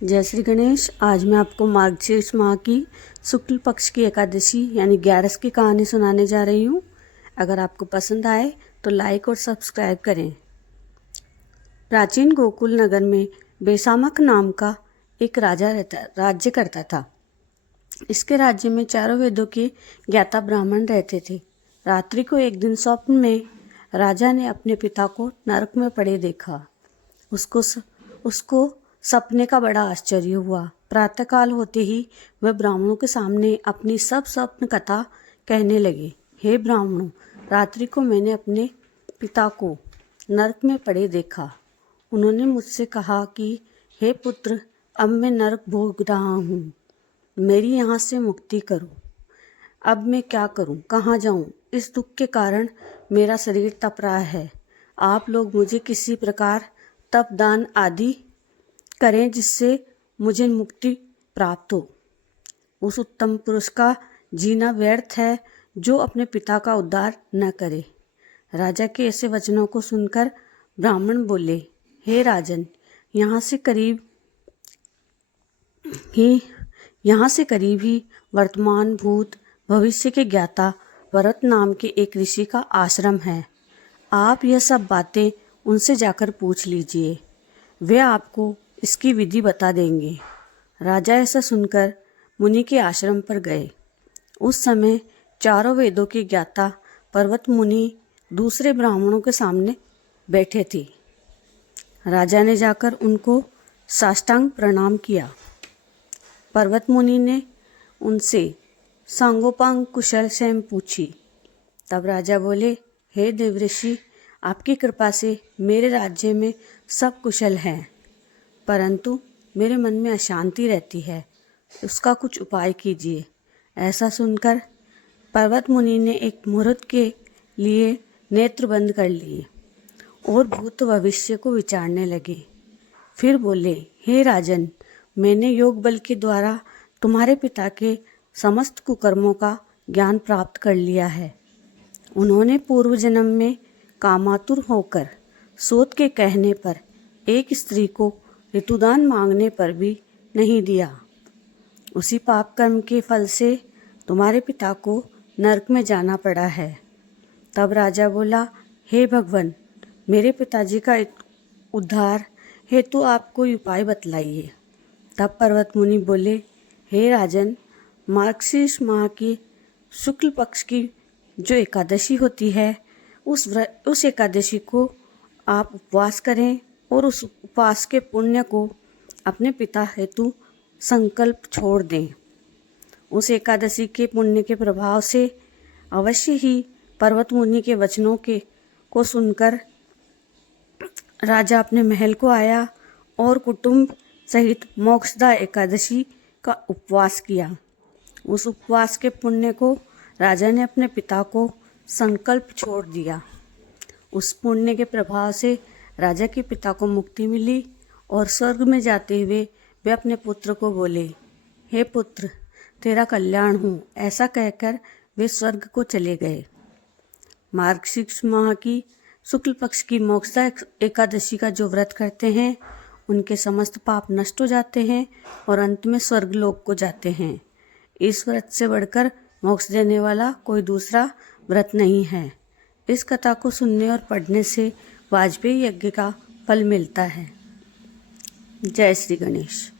जय श्री गणेश। आज मैं आपको मार्गशीर्ष माह की शुक्ल पक्ष की एकादशी यानी 11 की कहानी सुनाने जा रही हूँ। अगर आपको पसंद आए तो लाइक और सब्सक्राइब करें। प्राचीन गोकुल नगर में बेसामक नाम का एक राजा राज्य करता था। इसके राज्य में चारों वेदों के ज्ञाता ब्राह्मण रहते थे। रात्रि को एक दिन स्वप्न में राजा ने अपने पिता को नरक में पड़े देखा। उसको सपने का बड़ा आश्चर्य हुआ। प्रातःकाल होते ही वह ब्राह्मणों के सामने अपनी सब स्वप्न कथा कहने लगे। हे ब्राह्मणों, रात्रि को मैंने अपने पिता को नरक में पड़े देखा। उन्होंने मुझसे कहा कि हे पुत्र, अब मैं नरक भोग रहा हूँ, मेरी यहाँ से मुक्ति करो। अब मैं क्या करूँ, कहाँ जाऊँ? इस दुख के कारण मेरा शरीर तप रहा है। आप लोग मुझे किसी प्रकार तप दान आदि करें जिससे मुझे मुक्ति प्राप्त हो। उस उत्तम पुरुष का जीना व्यर्थ है जो अपने पिता का उद्धार न करे। राजा के ऐसे वचनों को सुनकर ब्राह्मण बोले, हे राजन, यहाँ से करीब ही वर्तमान भूत भविष्य के ज्ञाता भरत नाम के एक ऋषि का आश्रम है। आप यह सब बातें उनसे जाकर पूछ लीजिए, वे आपको इसकी विधि बता देंगे। राजा ऐसा सुनकर मुनि के आश्रम पर गए। उस समय चारों वेदों के ज्ञाता पर्वत मुनि दूसरे ब्राह्मणों के सामने बैठे थे। राजा ने जाकर उनको साष्टांग प्रणाम किया। पर्वत मुनि ने उनसे सांगोपांग कुशल क्षेम पूछी। तब राजा बोले, हे देवऋषि, आपकी कृपा से मेरे राज्य में सब कुशल हैं, परंतु मेरे मन में अशांति रहती है, उसका कुछ उपाय कीजिए। ऐसा सुनकर पर्वत मुनि ने एक मुहूर्त के लिए नेत्र बंद कर लिए और भूत भविष्य को विचारने लगे। फिर बोले, हे राजन, मैंने योग बल के द्वारा तुम्हारे पिता के समस्त कुकर्मों का ज्ञान प्राप्त कर लिया है। उन्होंने पूर्व जन्म में कामातुर होकर सूत के कहने पर एक स्त्री को ऋतुदान मांगने पर भी नहीं दिया। उसी पाप कर्म के फल से तुम्हारे पिता को नरक में जाना पड़ा है। तब राजा बोला, हे भगवान, मेरे पिताजी का उद्धार हेतु आप कोई उपाय बतलाइए। तब पर्वत मुनि बोले, हे राजन, मार्गशीर्ष माह की शुक्ल पक्ष की जो एकादशी होती है, उस एकादशी को आप उपवास करें और उस उपवास के पुण्य को अपने पिता हेतु संकल्प छोड़ दें। उस एकादशी के पुण्य के प्रभाव से अवश्य ही पर्वत मुनि के वचनों को सुनकर राजा अपने महल को आया और कुटुंब सहित मोक्षदा एकादशी का उपवास किया। उस उपवास के पुण्य को राजा ने अपने पिता को संकल्प छोड़ दिया। उस पुण्य के प्रभाव से राजा के पिता को मुक्ति मिली और स्वर्ग में जाते हुए वे अपने पुत्र को बोले, हे पुत्र, तेरा कल्याण हो। ऐसा कहकर वे स्वर्ग को चले गए। मार्गशीर्ष माह की शुक्ल पक्ष की मोक्षदा एकादशी का जो व्रत करते हैं, उनके समस्त पाप नष्ट हो जाते हैं और अंत में स्वर्ग लोक को जाते हैं। इस व्रत से बढ़कर मोक्ष देने वाला कोई दूसरा व्रत नहीं है। इस कथा को सुनने और पढ़ने से वाजपेयी यज्ञ का फल मिलता है। जय श्री गणेश।